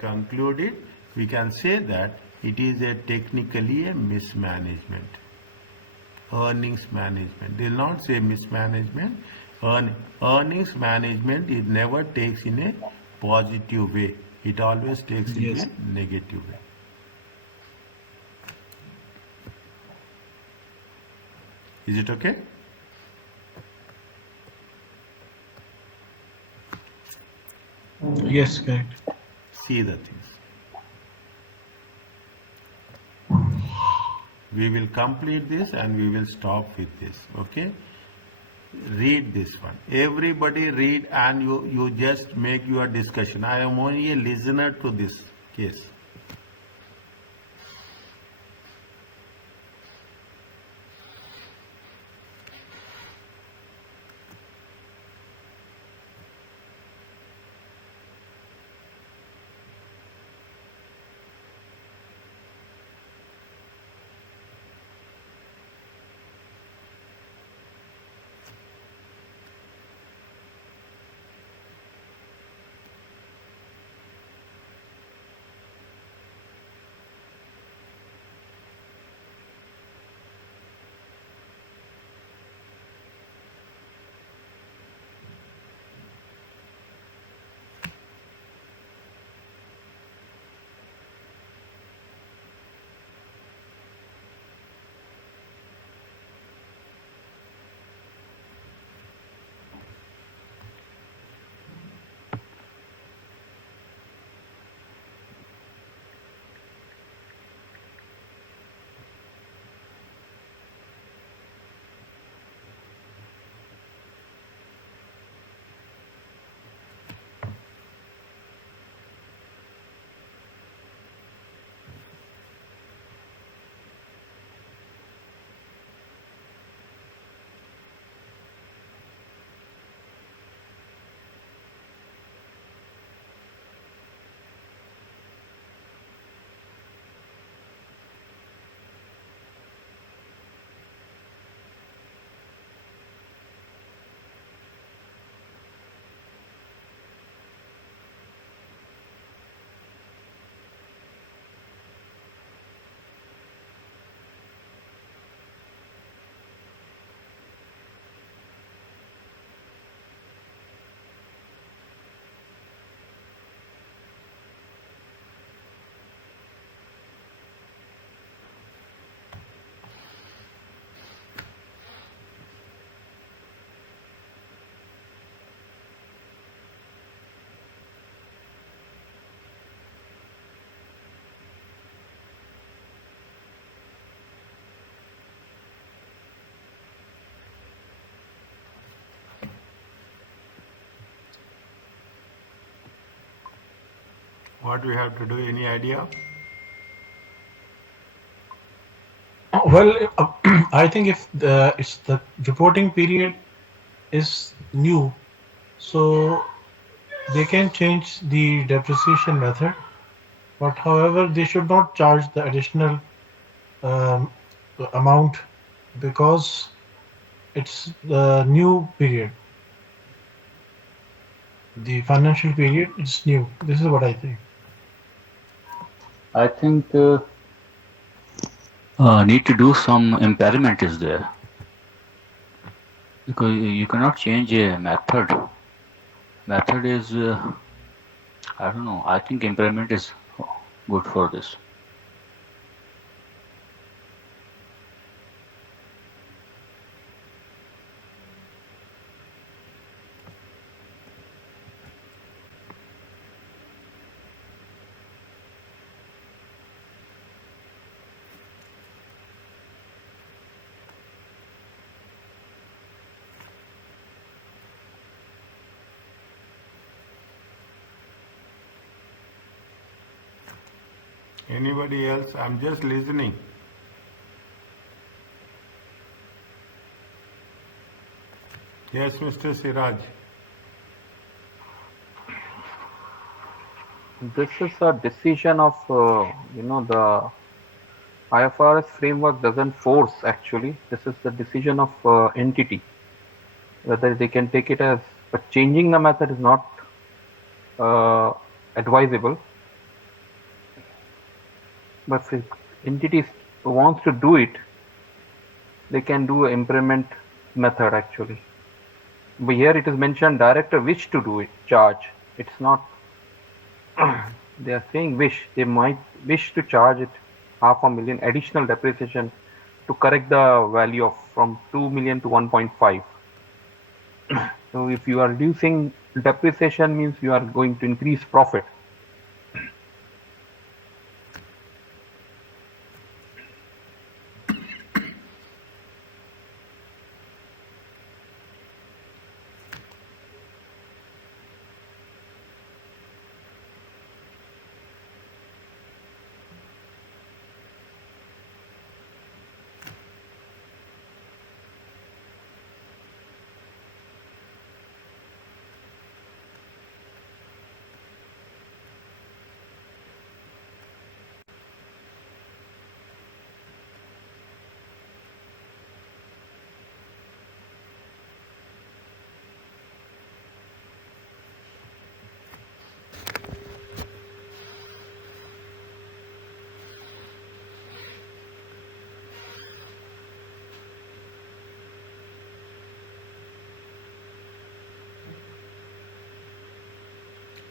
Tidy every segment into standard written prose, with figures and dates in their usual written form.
conclude it, we can say that it is technically a mismanagement. Earnings management. They will not say mismanagement. Earnings management it never takes in a positive way. It always takes in Yes. a negative way. Is it okay? Yes, correct. See the things. We will complete this and we will stop with this. Okay? Read this one. Everybody read and you just make your discussion. I am only a listener to this case. What we have to do? Any idea? Well, I think if the reporting period is new, so they can change the depreciation method, but however, they should not charge the additional um, amount because it's the new period. The financial period is new. This is what I think. I think need to do some impairment is there because you cannot change a method. Method is I don't know. I think impairment is good for this. Anybody else? I'm just listening. Yes, Mr. Siraj. This is a decision of, the IFRS framework doesn't force actually. This is the decision of entity, whether they can take it as, but changing the method is not advisable. But if entities wants to do it, they can do an impairment method actually. But here it is mentioned director wish to do it, charge. It's not, they are saying wish. They might wish to charge it 500,000 additional depreciation to correct the value of from 2 million to 1.5. So if you are reducing depreciation means you are going to increase profit.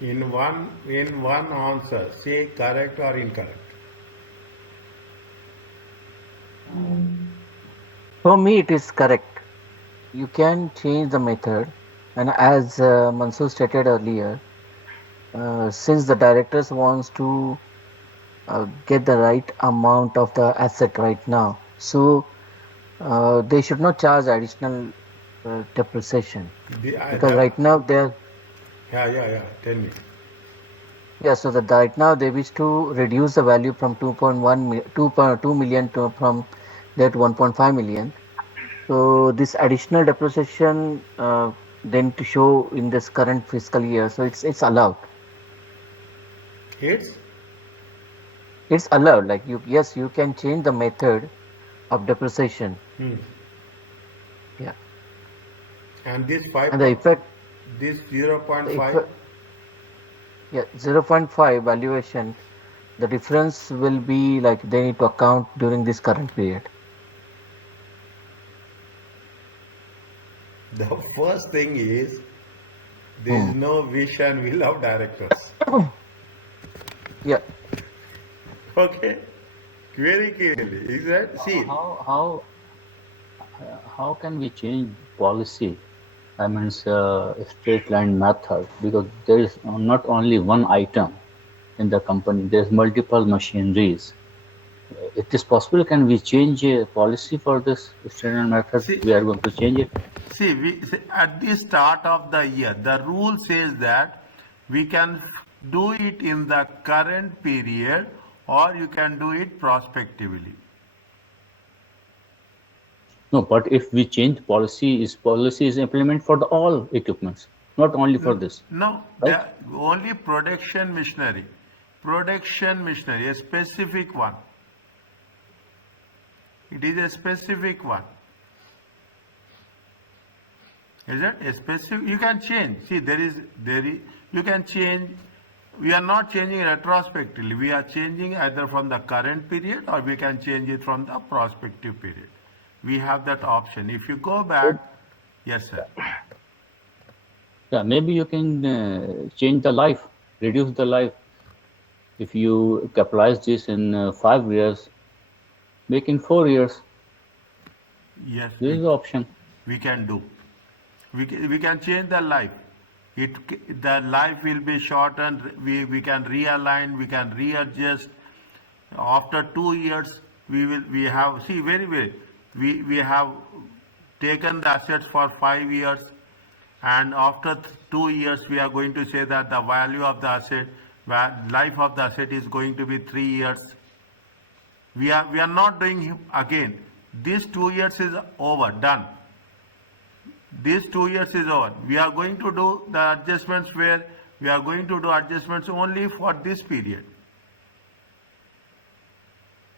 In one answer, say correct or incorrect. For me, it is correct. You can change the method, and as Mansoor stated earlier, since the directors wants to get the right amount of the asset right now, so they should not charge additional depreciation because right now they're Yeah. Tell me. so that right now they wish to reduce the value from 2.2 million to from there to 1.5 million. So this additional depreciation then to show in this current fiscal year, so it's allowed. It's It's allowed. Like you can change the method of depreciation. Yeah, and this 5 and the effect, this the 0.5. effect, 0.5 valuation. The difference will be like they need to account during this current period. The first thing is there is no wish and will of directors. Yeah. Okay, very clearly. Is that see? How can we change policy? I mean, straight line method, because there is not only one item in the company. There's multiple machineries. It is possible. Can we change a policy for this straight line method? See, We are going to change it. see, at the start of the year, the rule says that we can do it in the current period or you can do it prospectively. No, but if we change policy is implemented for all equipments, not only for this, No, right? only production machinery, a specific one. It is a specific one. Is it a specific? You can change. See, you can change. We are not changing retrospectively. We are changing either from the current period or we can change it from the prospective period. We have that option. If you go back, yes, sir. Yeah, maybe you can change the life, reduce the life. If you capitalize this in 5 years, make in 4 years. Yes, This is the option. we can do. We can change the life. The life will be shortened. We can realign. We can readjust. After 2 years, we have see very we have taken the assets for 5 years, and after 2 years we are going to say that the value of the asset, life of the asset is going to be 3 years. We are not doing again. This 2 years is over, done. This 2 years is over. We are going to do the adjustments where we are going to do adjustments only for this period.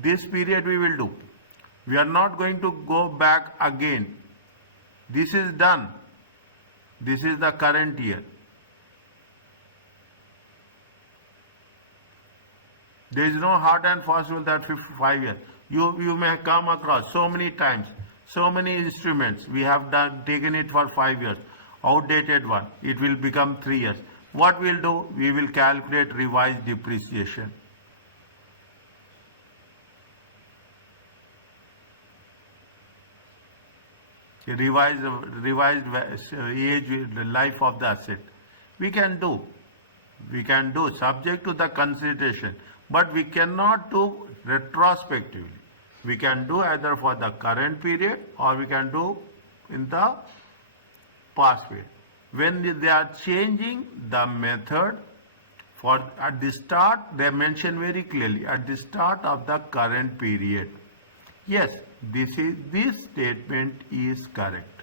This period we will do. We are not going to go back again. This is done. This is the current year. There is no hard and fast rule that 5 years. You may come across so many times, so many instruments. We have taken it for 5 years. Outdated one, it will become 3 years. What we'll do? We will calculate revised depreciation. Revised age, the life of the asset. We can do subject to the consideration, but we cannot do retrospectively. We can do either for the current period or we can do in the past period. When they are changing the method for at the start, they mention very clearly at the start of the current period. Yes, this statement is correct.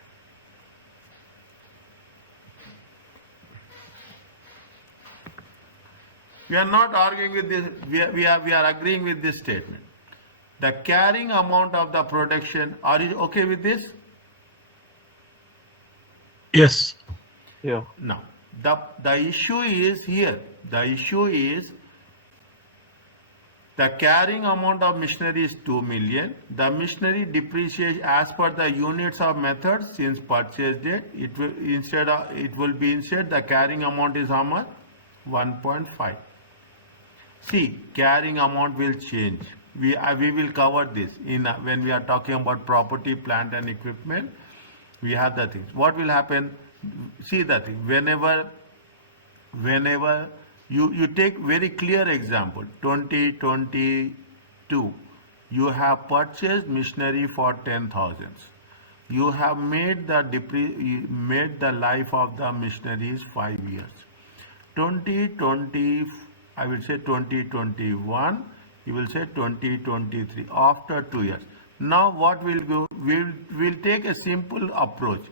We are not arguing with this, we are agreeing with this statement. The carrying amount of the production, are you okay with this? Yes. Yeah. Now, the issue is here. The issue is the carrying amount of machinery is 2 million. The machinery depreciation as per the units of method since purchase date, it will be instead the carrying amount is how much? 1.5. See, carrying amount will change. We will cover this when we are talking about property, plant and equipment. We have the things. What will happen? See the thing. Whenever you take very clear example, 2022, you have purchased machinery for 10,000. You have made the life of the machinery is 5 years. 2020, I will say 2021, you will say 2023, after 2 years. Now what we'll do, we'll take a simple approach,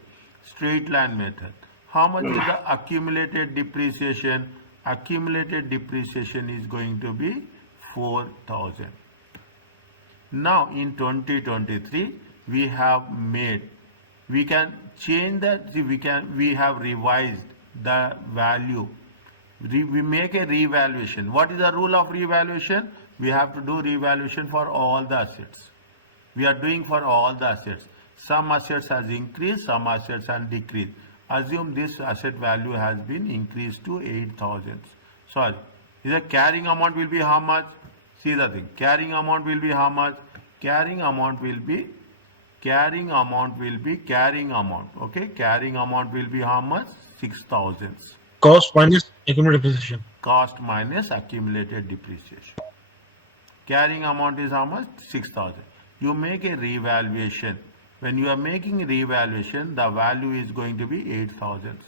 straight line method. How much is the accumulated depreciation? Accumulated depreciation is going to be 4,000. Now in 2023, we have revised the value. We make a revaluation. What is the rule of revaluation? We have to do revaluation for all the assets. We are doing for all the assets. Some assets has increased, some assets has decreased. Assume this asset value has been increased to 8,000. Sorry, the carrying amount will be how much? See the thing. Carrying amount will be how much? Carrying amount. Okay, carrying amount will be how much? 6,000. Cost minus accumulated depreciation. Cost minus accumulated depreciation. Carrying amount is how much? 6,000. You make a revaluation. When you are making revaluation, the value is going to be 8,000.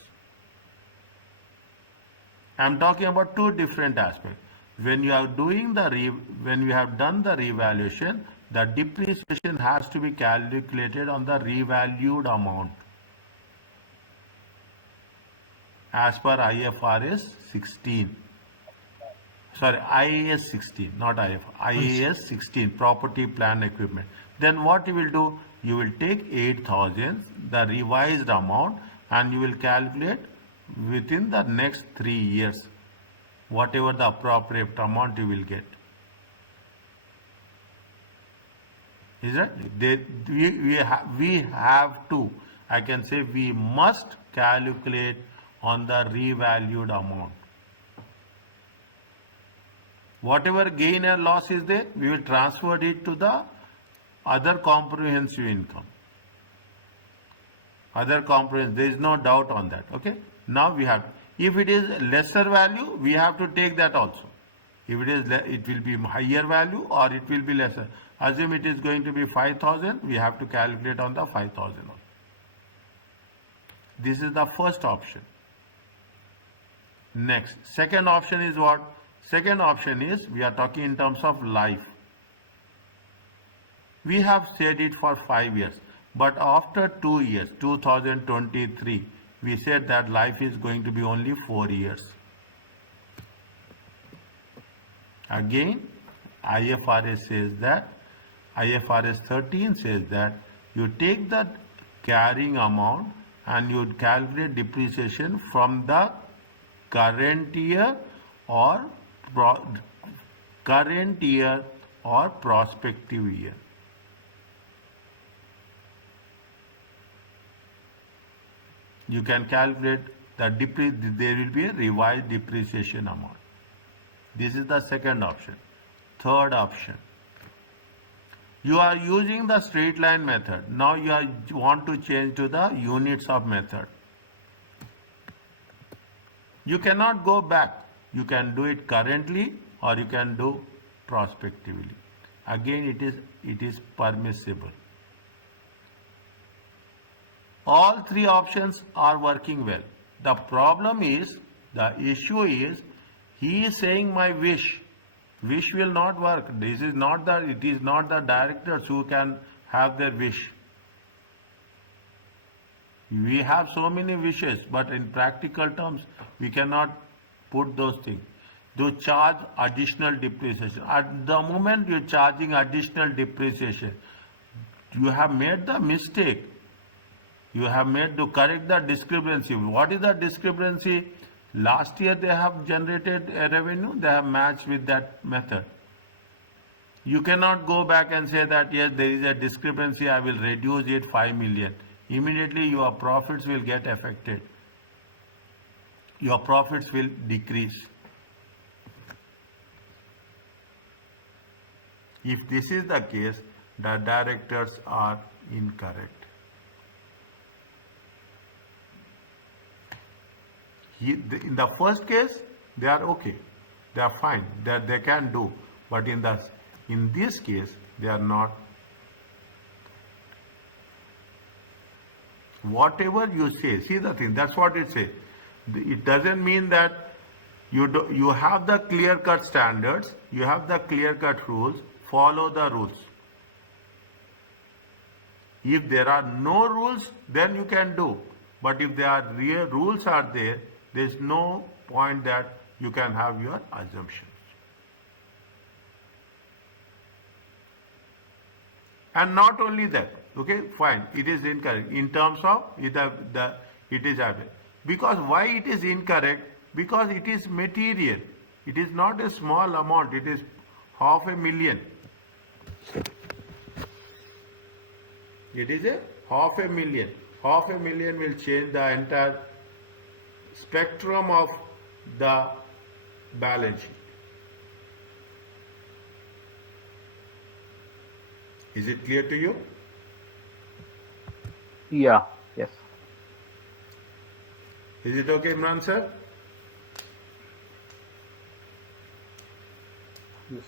I am talking about two different aspects. When you are doing when you have done the revaluation, the depreciation has to be calculated on the revalued amount as per IFRS 16. Sorry, IAS 16, not IFRS. IAS 16, property, plant, equipment. Then what you will do? You will take 8,000, the revised amount, and you will calculate within the next 3 years, whatever the appropriate amount you will get. Is it? We have to, I can say we must calculate on the revalued amount. Whatever gain or loss is there, we will transfer it to the other comprehensive income. Other comprehensive, there is no doubt on that. Okay. Now we have, if it is lesser value, we have to take that also. If it is, it will be higher value or it will be lesser. Assume it is going to be 5,000, we have to calculate on the 5,000. This is the first option. Next, second option is what? Second option is, we are talking in terms of life. We have said it for 5 years, but after 2 years, 2023, we said that life is going to be only 4 years. Again, IFRS says that, IFRS 13 says that you take the carrying amount and you calculate depreciation from the current year or current year or prospective year. You can calculate there will be a revised depreciation amount. This is the second option. Third option. You are using the straight line method. Now you want to change to the units of method. You cannot go back. You can do it currently or you can do prospectively. Again, it is permissible. All three options are working well. The problem is, the issue is, he is saying my wish. Wish will not work. It is not the directors who can have their wish. We have so many wishes, but in practical terms, we cannot put those things. To charge additional depreciation. At the moment you're charging additional depreciation, you have made the mistake. You have made to correct the discrepancy. What is the discrepancy? Last year they have generated a revenue, they have matched with that method. You cannot go back and say that yes, there is a discrepancy, I will reduce it 5 million. Immediately your profits will get affected. Your profits will decrease. If this is the case, the directors are incorrect. In the first case, they are okay, they are fine, that they can do, but in this case, they are not. Whatever you say, see the thing, that's what it says. It doesn't mean that you have the clear-cut standards, you have the clear-cut rules, follow the rules. If there are no rules, then you can do. But if there are real rules are there is no point that you can have your assumptions. And not only that, okay, fine, it is incorrect in terms of it is happening. Because why it is incorrect? Because it is material. It is not a small amount, it is 500,000. It is a 500,000. 500,000 will change the entire spectrum of the balance sheet. Is it clear to you? Yeah, yes. Is it okay, Imran sir? Yes.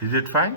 Is it fine?